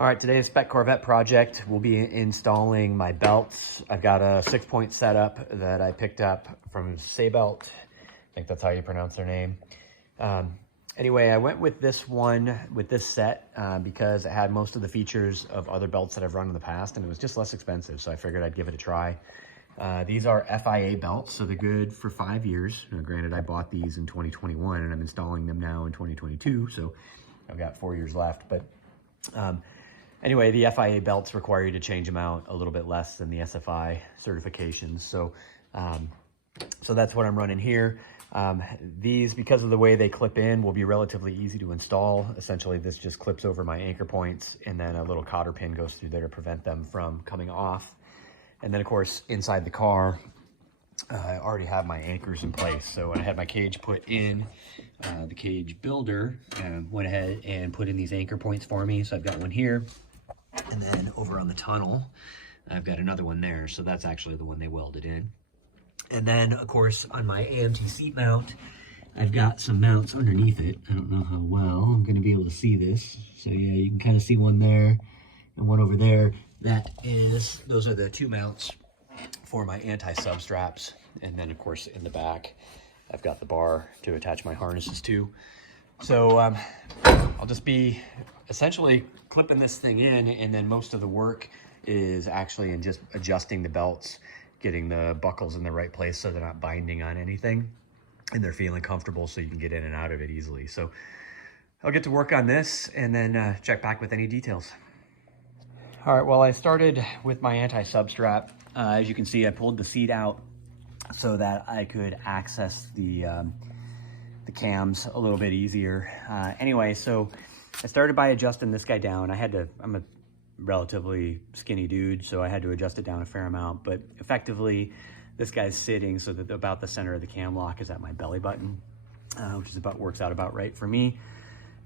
All right, today's Spec Corvette project, we'll be installing my belts. I've got a 6-point setup that I picked up from Sabelt. I think that's how you pronounce their name. Anyway, I went with this one, with this set, because it had most of the features of other belts that I've run in the past, and it was just less expensive, so I figured I'd give it a try. These are FIA belts, so they're good for 5 years. Now, granted, I bought these in 2021, and I'm installing them now in 2022, so I've got 4 years left. But anyway, the FIA belts require you to change them out a little bit less than the SFI certifications. So, so that's what I'm running here. These, because of the way they clip in, will be relatively easy to install. Essentially, this just clips over my anchor points, and then a little cotter pin goes through there to prevent them from coming off. And then, of course, inside the car, I already have my anchors in place. So when I had my cage put in, the cage builder went ahead and put in these anchor points for me. So I've got one here, and then over on the tunnel, I've got another one there. So that's actually the one they welded in. And then, of course, on my AMT seat mount, I've got some mounts underneath it. I don't know how well I'm going to be able to see this. So yeah, you can kind of see one there and one over there. Those are the 2 mounts for my anti-substraps. And then, of course, in the back, I've got the bar to attach my harnesses to. So I'll just be essentially clipping this thing in, and then most of the work is actually in just adjusting the belts, getting the buckles in the right place so they're not binding on anything, and they're feeling comfortable so you can get in and out of it easily. So I'll get to work on this and then check back with any details. All right, well, I started with my anti-substrap. As you can see, I pulled the seat out so that I could access the cams a little bit easier. Anyway, so I started by adjusting this guy down. I'm a relatively skinny dude, so I had to adjust it down a fair amount, but effectively this guy's sitting so that about the center of the cam lock is at my belly button, which is works out about right for me.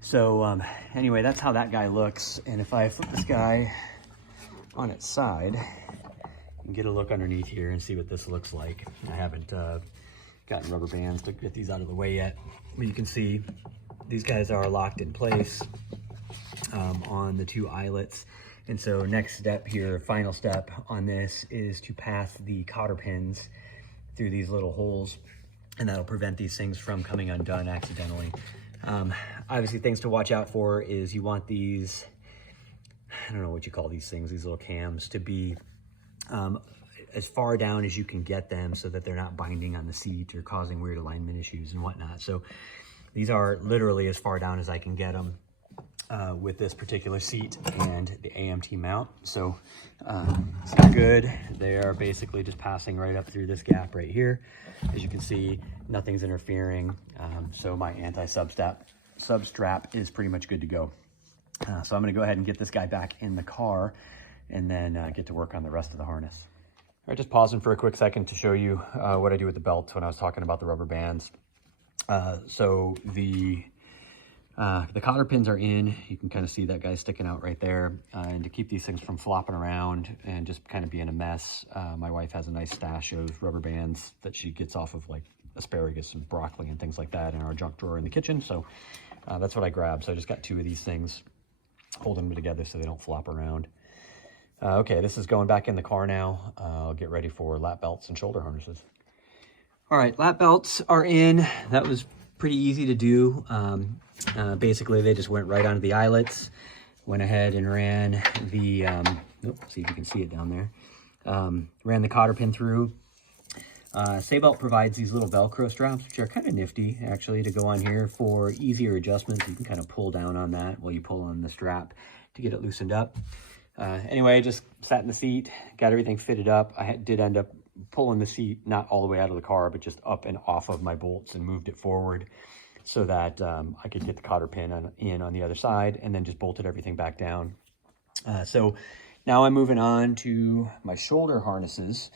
So anyway, that's how that guy looks. And if I flip this guy on its side, you can get a look underneath here and see what this looks like. I haven't gotten rubber bands to get these out of the way yet, but you can see these guys are locked in place on the 2 eyelets. And so next step here, final step on this, is to pass the cotter pins through these little holes, and that'll prevent these things from coming undone accidentally. Obviously, things to watch out for is you want these, I don't know what you call these things, these little cams, to be as far down as you can get them so that they're not binding on the seat or causing weird alignment issues and whatnot. So these are literally as far down as I can get them with this particular seat and the AMT mount. So it's good. They are basically just passing right up through this gap right here. As you can see, nothing's interfering. So my anti-substrap is pretty much good to go. So I'm going to go ahead and get this guy back in the car and then get to work on the rest of the harness. All right, just pausing for a quick second to show you what I do with the belts when I was talking about the rubber bands. So the cotter pins are in. You can kind of see that guy sticking out right there. And to keep these things from flopping around and just kind of being a mess, my wife has a nice stash of rubber bands that she gets off of like asparagus and broccoli and things like that in our junk drawer in the kitchen. So that's what I grabbed. So I just got 2 of these things, holding them together so they don't flop around. Okay, this is going back in the car now. I'll get ready for lap belts and shoulder harnesses. All right, lap belts are in. That was pretty easy to do. Basically, they just went right onto the eyelets, went ahead and ran the, see if you can see it down there, ran the cotter pin through. Sabelt provides these little Velcro straps, which are kind of nifty, actually, to go on here for easier adjustments. You can kind of pull down on that while you pull on the strap to get it loosened up. Anyway, I just sat in the seat, got everything fitted up. I did end up pulling the seat not all the way out of the car, but just up and off of my bolts and moved it forward so that I could get the cotter pin in on the other side, and then just bolted everything back down. So now I'm moving on to my shoulder harnesses.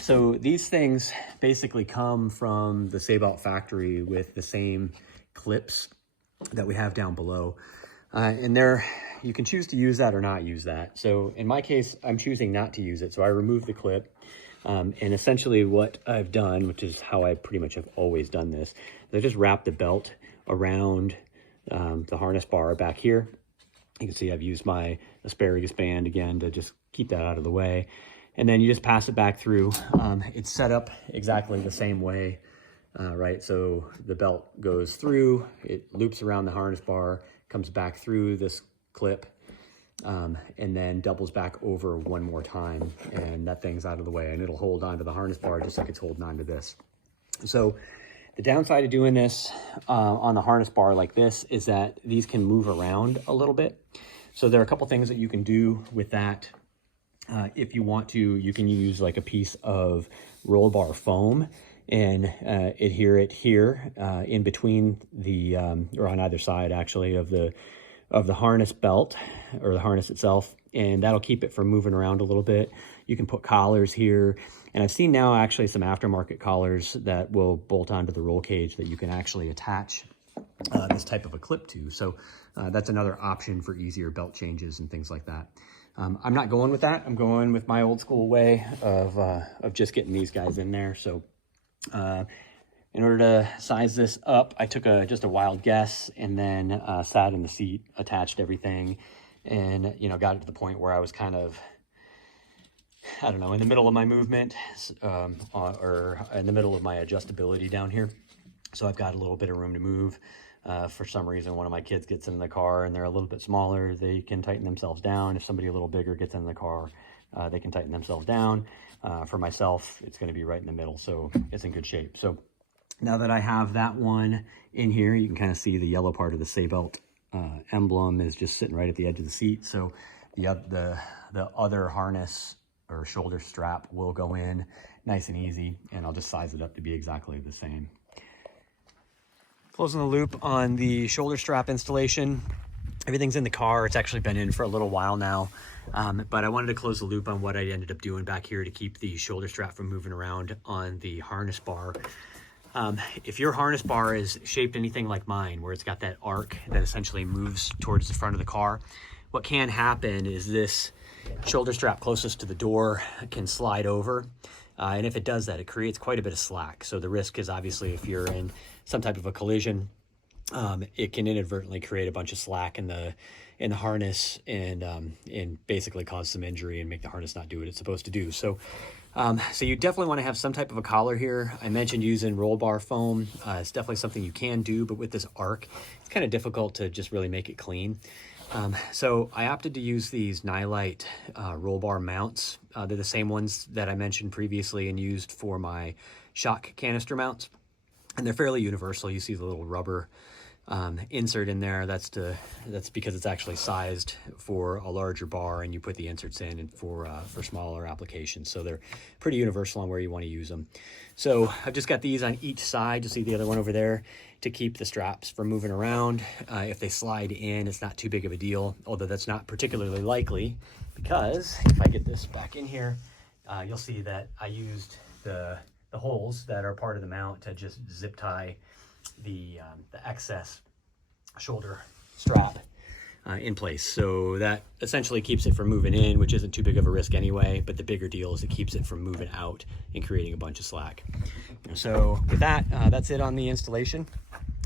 So these things basically come from the Sabelt factory with the same clips that we have down below. And you can choose to use that or not use that. So in my case, I'm choosing not to use it. So I removed the clip. And essentially what I've done, which is how I pretty much have always done this, is I just wrap the belt around the harness bar back here. You can see I've used my asparagus band again to just keep that out of the way. And then you just pass it back through. It's set up exactly the same way, right? So the belt goes through, it loops around the harness bar, comes back through this clip, and then doubles back over one more time, and that thing's out of the way, and it'll hold onto the harness bar just like it's holding onto this. So the downside of doing this on the harness bar like this is that these can move around a little bit. So there are a couple things that you can do with that. If you want to, you can use like a piece of roll bar foam and adhere it here in between the, or on either side actually of the harness belt or the harness itself, and that'll keep it from moving around a little bit. You can put collars here, and I've seen now actually some aftermarket collars that will bolt onto the roll cage that you can actually attach this type of a clip to. So that's another option for easier belt changes and things like that. I'm not going with that. I'm going with my old school way of just getting these guys in there. So in order to size this up, I took just a wild guess and then sat in the seat, attached everything, and got it to the point where I was kind of, I don't know, in the middle of my movement or in the middle of my adjustability down here. So I've got a little bit of room to move. For some reason, one of my kids gets in the car and they're a little bit smaller, they can tighten themselves down. If somebody a little bigger gets in the car, they can tighten themselves down. For myself, it's going to be right in the middle, so it's in good shape. So now that I have that one in here, you can kind of see the yellow part of the Sabelt emblem is just sitting right at the edge of the seat. So the other harness or shoulder strap will go in nice and easy, and I'll just size it up to be exactly the same. Closing the loop on the shoulder strap installation. Everything's in the car. It's actually been in for a little while now, but I wanted to close the loop on what I ended up doing back here to keep the shoulder strap from moving around on the harness bar. If your harness bar is shaped anything like mine, where it's got that arc that essentially moves towards the front of the car, what can happen is this shoulder strap closest to the door can slide over. And if it does that, it creates quite a bit of slack. So the risk is obviously if you're in some type of a collision, it can inadvertently create a bunch of slack in the harness and basically cause some injury and make the harness not do what it's supposed to do. So you definitely want to have some type of a collar here. I mentioned using roll bar foam. It's definitely something you can do, but with this arc, it's kind of difficult to just really make it clean. So I opted to use these Nylite roll bar mounts. They're the same ones that I mentioned previously and used for my shock canister mounts. And they're fairly universal. You see the little rubber insert in there. That's because it's actually sized for a larger bar, and you put the inserts in and for smaller applications. So they're pretty universal on where you want to use them. So I've just got these on each side. You see the other one over there to keep the straps from moving around. If they slide in, it's not too big of a deal, although that's not particularly likely, because if I get this back in here, you'll see that I used the holes that are part of the mount to just zip tie the excess shoulder strap in place. So that essentially keeps it from moving in, which isn't too big of a risk anyway, but the bigger deal is it keeps it from moving out and creating a bunch of slack. So with that, that's it on the installation.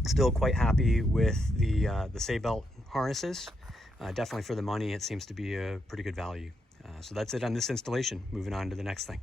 Still quite happy with the Sabelt harnesses. Definitely for the money, it seems to be a pretty good value. So that's it on this installation. Moving on to the next thing.